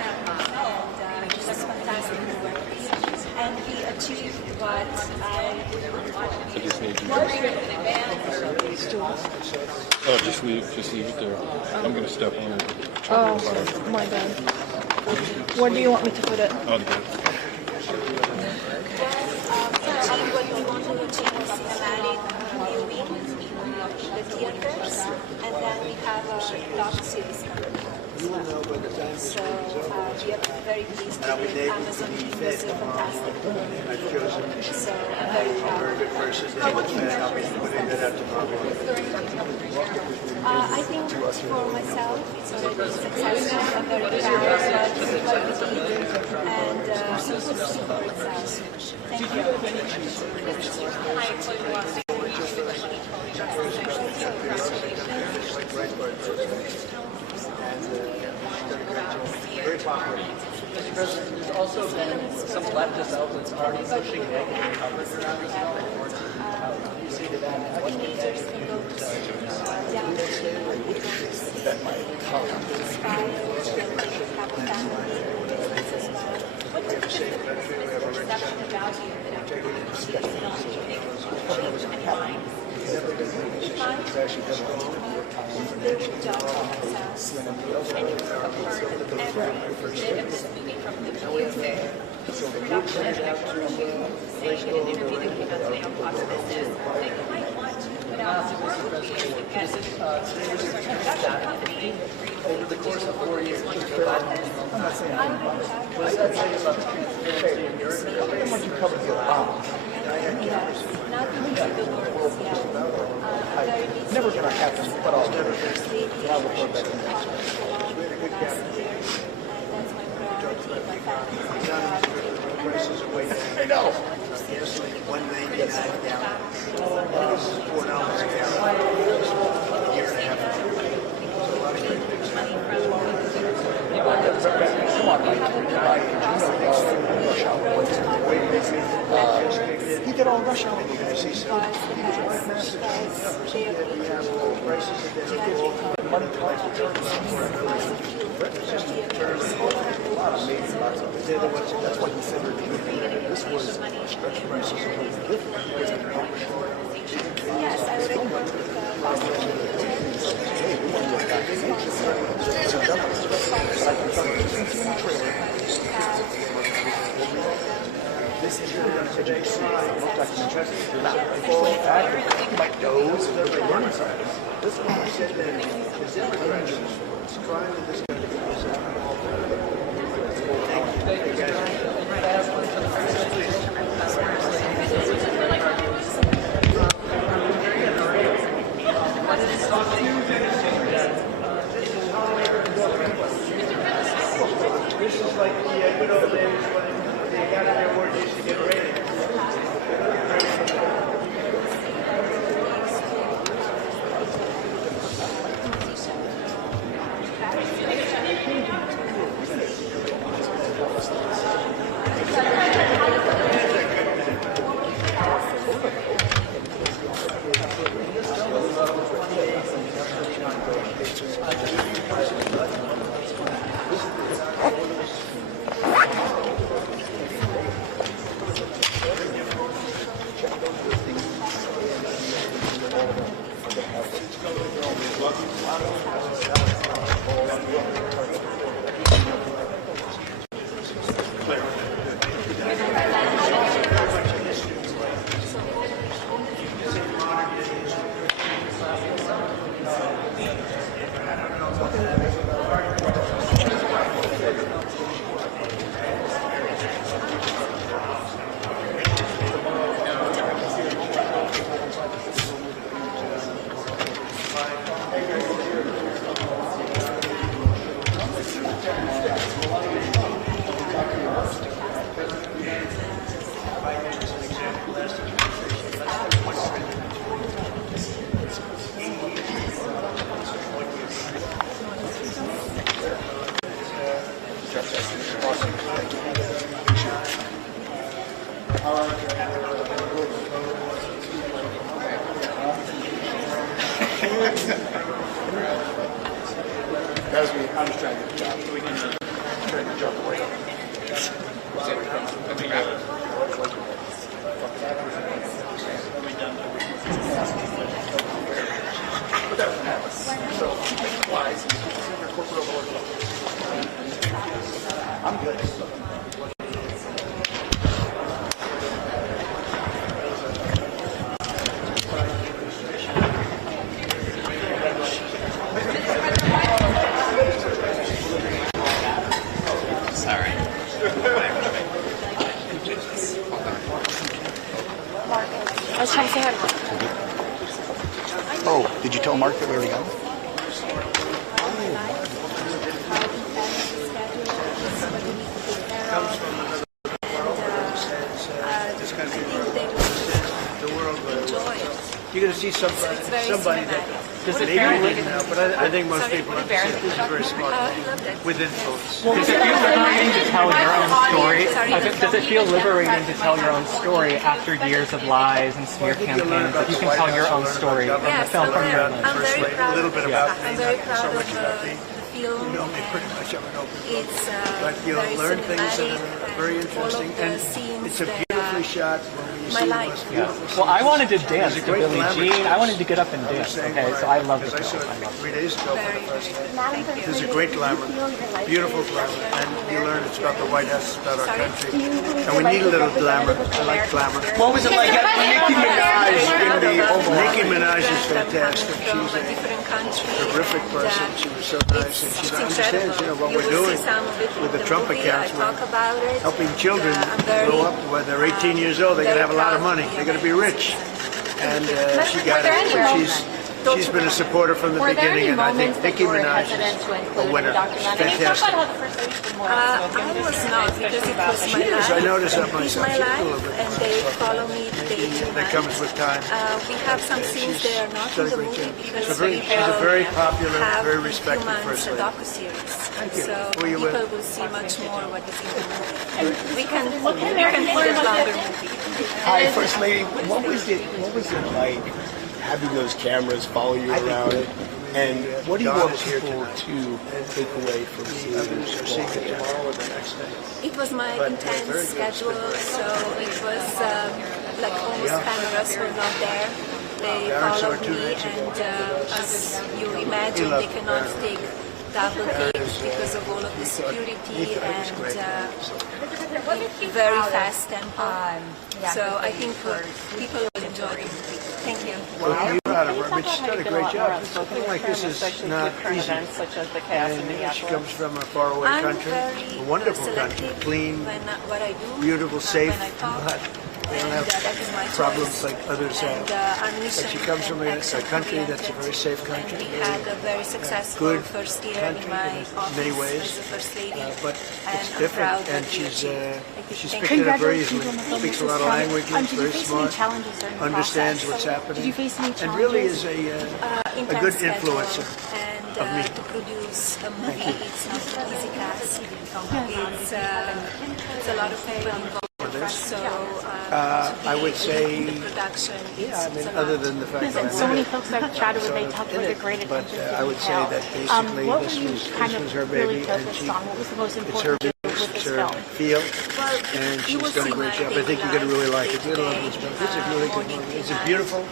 and he was fantastic to work with, and he achieved what Oh, just leave it there. I'm going to step on it. Oh, my bad. Where do you want me to put it? On the bed. what we want to achieve is cinematic viewing in the theaters, and then we have a doc series coming out. So we are very pleased to be Amazon was fantastic. So I'm very proud. I think for myself it's already successful. I'm very proud of what we did and super excited. Thank Very popular. Mr. President, there's also been some leftist outlets already pushing negative coverage around this film. You see that? teenagers can go to young that might come inspire and have a family. What do you think the perception about you that after you see this film, do you think will change any minds? They will judge themselves, and you have heard every bit of this movie from the music to production and everything. Saying in an interview that came out today on Fox Business that you might want to put out some more movies because the production company over the course of 4 years. What does that say about the transparency in your Never going to happen, but I'll never report back to next I know. $1.99 a gallon. $4 a gallon. A year and a half ago. He did all rush hour. That's why he said this was stretch prices yes, I would full active. You might doze and you're learning something. This one is trying to This is like the good old days when the Academy Award used to get rated. That was me. I'm just trying to get the job. Trying to jump away. But that doesn't happen. So, wise. Your corporate award. I'm good. I was trying to say hi. Oh, did you tell Mark that we already got him? You're going to see somebody that doesn't maybe didn't know, but I think most people understand this is very smart with influence. Does it feel liberating to tell your own story? Does it feel liberating to tell your own story after years of lies and smear campaigns? That you can tell your own story from the film from your own I'm very proud. A little bit about I'm very proud of the film. you know me pretty much. I'm an open book. It's But you'll very learn things that cinematic are very interesting, and it's a beautifully shot. When you my see life. the most beautiful Well, I wanted to dance There's a to great Billie glamour Jean. to I wanted it. to get up and dance. Saying Okay, where so I love the because I saw film. it 3 days ago for the first time. There's a great glamour, beautiful glamour, and you learn it's about the White House, it's about our country, and we need a little glamour. I like glamour. What was it like having Nicki Minaj in the Oval Nicki Minaj is fantastic. from She's a different country. a terrific person. She was so nice, and she It's understands, you know, what you we're will doing see some of it with in the Trump movie. accounts. I talk about it. Helping children I'm very, grow up when they're 18 years old. They're going to have a lot of money. They're going to be rich. And she got it. And she's been a supporter from the beginning. And I think Nicki Minaj is a winner. Fantastic. I was not because it was my life. I noticed that It's myself. my She's a little life, bit. and they follow me day to That night. comes with time. We have some scenes that are not in the movie because we She's a very popular, have very in respected 2 months first a lady. docu-series. Thank you. So Who are you people with? will see much more what is in the movie. And we can put a longer movie. Hi, First Lady. What was it like having those cameras follow you around? And what do you want people to take away from seeing this? It was my intense schedule, so it was like almost 10 of us were not there. They followed me, and as you imagine, they cannot take double take because of all of the security and very fast tempo. So I think people will enjoy it. Thank you. Well, you're proud of her, but she's done a great job. Something like this is not easy. Such as the chaos in And she comes from a faraway country, a wonderful country, clean, beautiful, safe, but they don't have problems like others have. But she comes from a country that's a very safe country, good country in many ways, but it's different, and she's picked it up very easily, speaks a lot of languages, very smart, understands what's happening, and really is a good influencer of me. To produce a movie, it's not an easy task. It's a lot of people involved. So I would say, production. yeah, I mean, other than the fact that so many folks I've chatted with, they talk about the great attention to I would say that basically this was her baby, and what was the most it's her important business, it's her field, and she's done a great job. I think you're going to really like it. You're going to love this movie. It's a really good movie. It's a beautiful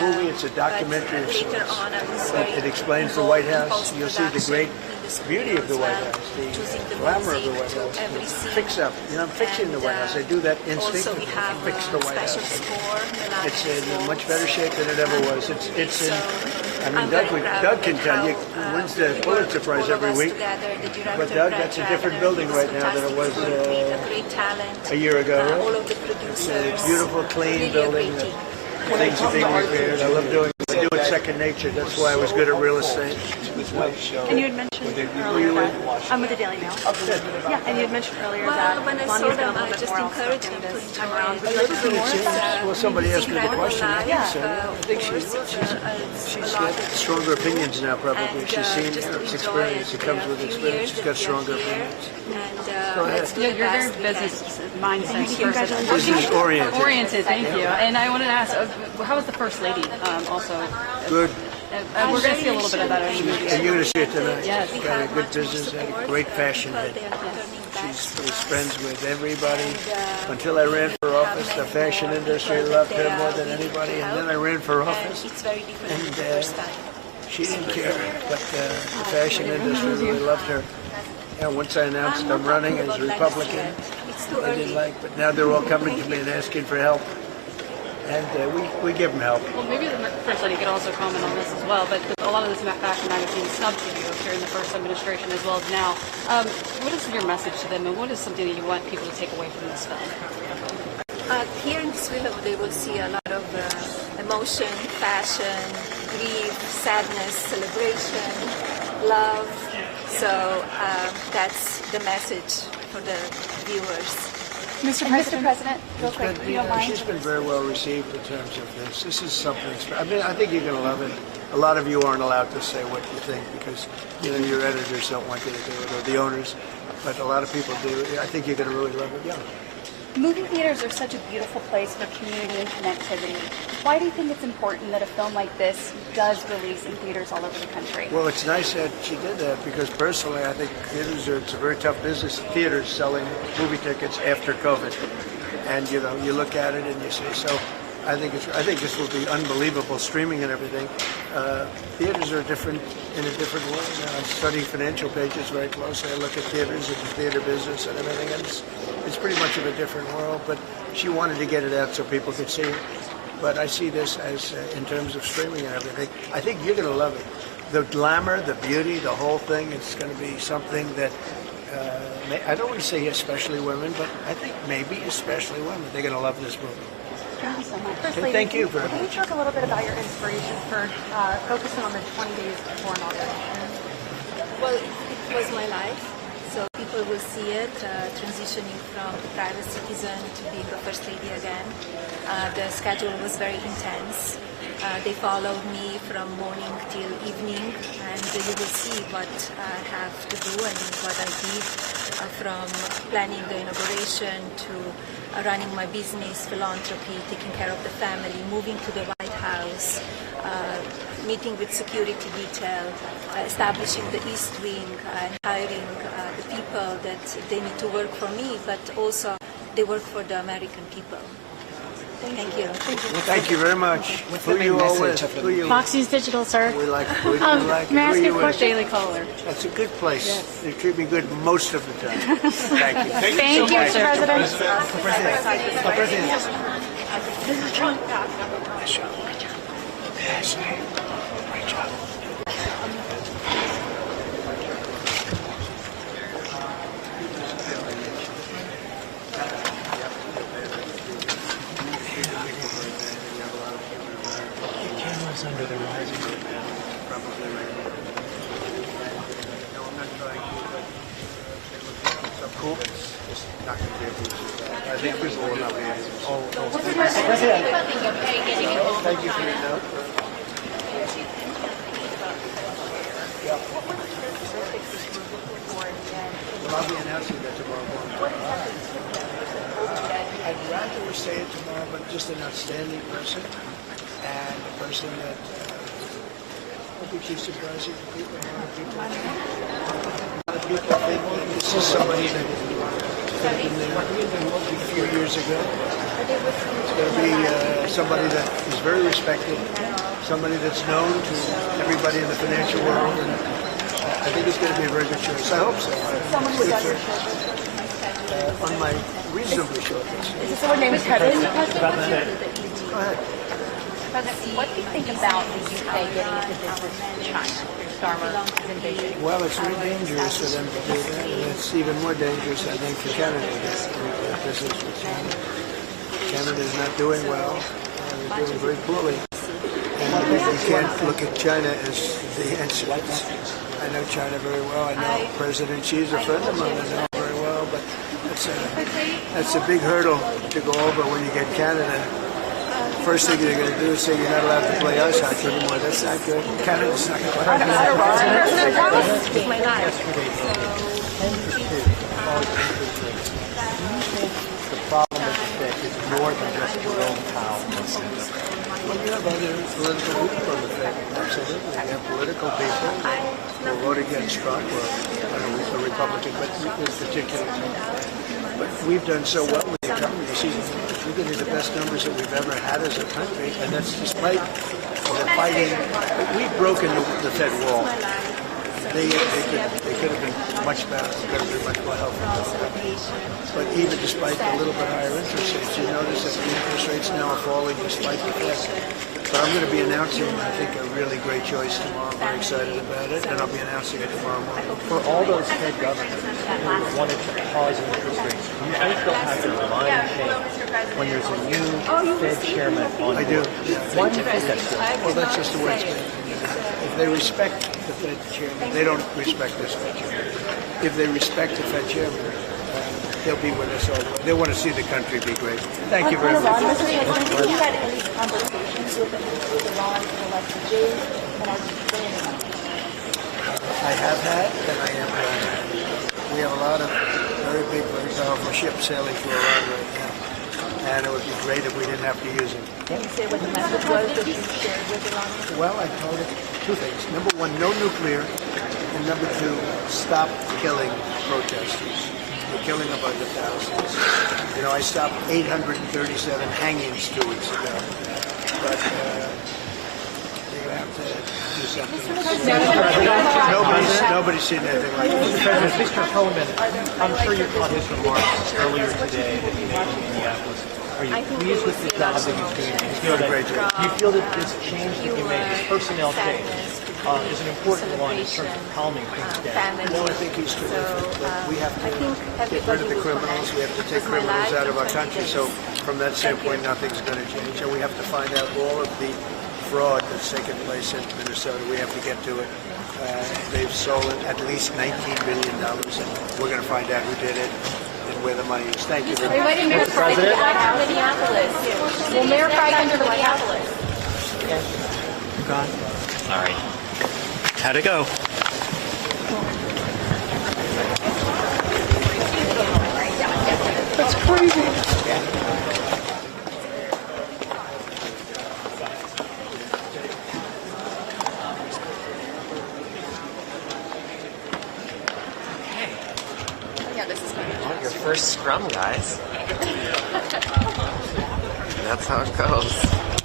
movie. It's a documentary of sorts. It explains the White House. You'll see the great beauty of the White House, the glamour of the White House, the fix-up. You know, I'm fixing the White House. I do that instinctively. Fix the White House. It's in much better shape than it ever was. It's in. I mean, Doug can tell you, he wins the Pulitzer Prize every week. But Doug, that's a different building right now than it was a year ago. It's a beautiful, clean building. Things are being repaired. I love doing it. I do it second nature. That's why I was good at real estate. And you had mentioned earlier that I'm with the Daily Mail. Yeah, and you had mentioned earlier that when I saw them, I just encouraged them this time around. Well, somebody asked me the question. I think she's got stronger opinions now, probably. She's seen it's experience. It comes with experience. She's got stronger opinions. Go ahead. You're very business mindset person. Business oriented. Thank you. And I wanted to ask, how was the First Lady also? Good. We're going to see a little bit of that in the movie. You're going to see it tonight. Yes. She's got a good business, had a great fashion head. She was friends with everybody. Until I ran for office, the fashion industry loved her more than anybody. And then I ran for office, and she didn't care. But the fashion industry really loved her. And once I announced I'm running as a Republican, they didn't like. But now they're all coming to me and asking for help. And we give them help. Well, maybe the First Lady could also comment on this as well, but a lot of this fashion magazine snubbed you during the first administration as well as now. What is your message to them, and what is something that you want people to take away from this film? Here in this film, they will see a lot of emotion, passion, grief, sadness, celebration, love. So that's the message for the viewers. Mr. President, real quick, if you don't mind. She's been very well received in terms of this. This is something. I mean, I think you're going to love it. A lot of you aren't allowed to say what you think because your editors don't want you to do it, or the owners. But a lot of people do. I think you're going to really love it. Yeah. Movie theaters are such a beautiful place for community and connectivity. Why do you think it's important that a film like this does release in theaters all over the country? Well, it's nice that she did that because personally I think it's a very tough business, theaters selling movie tickets after COVID. And you look at it and you say, so I think this will be unbelievable, streaming and everything. Theaters are different in a different way. I'm studying financial pages very closely. I look at theaters and the theater business and everything, and it's pretty much of a different world. But she wanted to get it out so people could see it. But I see this as, in terms of streaming and everything, I think you're going to love it. The glamour, the beauty, the whole thing, it's going to be something that, I don't want to say especially women, but I think maybe especially women. They're going to love this movie. Thank you so much. Okay, thank you very much. Can you talk a little bit about your inspiration for focusing on the 20 days before inauguration? Well, it was my life. So people will see it, transitioning from the private citizen to being the First Lady again. The schedule was very intense. They followed me from morning till evening, and you will see what I have to do and what I did from planning the inauguration to running my business, philanthropy, taking care of the family, moving to the White House, meeting with security detail, establishing the East Wing, and hiring the people that they need to work for me, but also they work for the American people. Thank you. Well, thank you very much. Who are you all with? Who are you with? Foxy's Digital, sir. We like, who do you like? May I Who are ask you a with? question? Daily Caller. That's a good place. Yes. They treat me good most of the time. Thank you. Thank you, Mr. President. Mr. Trump. Nice job. Yes. Great job. Cameras under the rising. Cool. It's not going to be able to do that. I think people will not be able to. Thank you for your note. Well, I'll be announcing that tomorrow morning. I'd rather say it tomorrow, but just an outstanding person and a person that will be surprising to people. A lot of people think that this is somebody that could have been there a few years ago. It's going to be somebody that is very respected, somebody that's known to everybody in the financial world, and I think it's going to be a very good choice. I hope so. On my reasonably short list. Is this someone named Kevin? Go ahead. What do you think about the UK getting into business with China? Starmer's invasion. Well, it's very dangerous for them to do that, and it's even more dangerous, I think, for Canada to do business with China. Canada is not doing well. They're doing very poorly. And I think you can't look at China as the answer. I know China very well. I know President Xi's a friend of mine. I know him very well, but that's a big hurdle to go over when you get Canada. First thing they're going to do is say you're not allowed to play ice hockey anymore. That's not good. Canada's not going to play ice hockey. The problem is more than just your own power. Well, you have other political people in the Fed. Absolutely. You have political people who vote against Trump or a Republican, but in particular. But we've done so well with the economy. You see, we're getting the best numbers that we've ever had as a country, and that's despite the fighting. We've broken the Fed wall. They could have been much better. They could have been much more helpful. But even despite the little bit higher interest rates, you notice that the interest rates now are falling despite the Fed. But I'm going to be announcing, I think, a really great choice tomorrow. I'm very excited about it, and I'll be announcing it tomorrow morning. For all those Fed governors who wanted to pause interest rates, do you think they'll have their mind changed when there's a new Fed chairman on board? I do. Why do you think that's good? Well, that's just the way it's been. If they respect the Fed chairman, they don't respect this Fed chairman. If they respect the Fed chairman, they'll be with us all the way. They want to see the country be great. Thank you very much. Have you had any conversations with Iran in the last few days? I have had, and I am. We have a lot of very big, very powerful ships sailing through Iran right now, and it would be great if we didn't have to use them. Can you say what the message was that you shared with Iran? Well, I told it two things. Number one, no nuclear, and number two, stop killing protesters. We're killing a bunch of thousands. You know, I stopped 837 hangings 2 weeks ago, but they're going to have to do something. Nobody's seen anything like this. Mr. Coleman, I'm sure you caught his remarks earlier today that he made in Minneapolis. Are you pleased with the job that he's doing? He's doing a great job. Do you feel that this change that you made, this personnel change, is an important one in terms of calming things down? Well, I think he's terrific. But we have to get rid of the criminals. We have to take criminals out of our country. So from that standpoint, nothing's going to change. And we have to find out all of the fraud that's taken place in Minnesota. We have to get to it. They've stolen at least $19 billion. And we're going to find out who did it and where the money is. Thank you very much. Mr. President. Minneapolis. Will Mayor Pike come to Minneapolis? Gone. Sorry. How'd it go? That's crazy. Your first Scrum, guys. That's how it goes.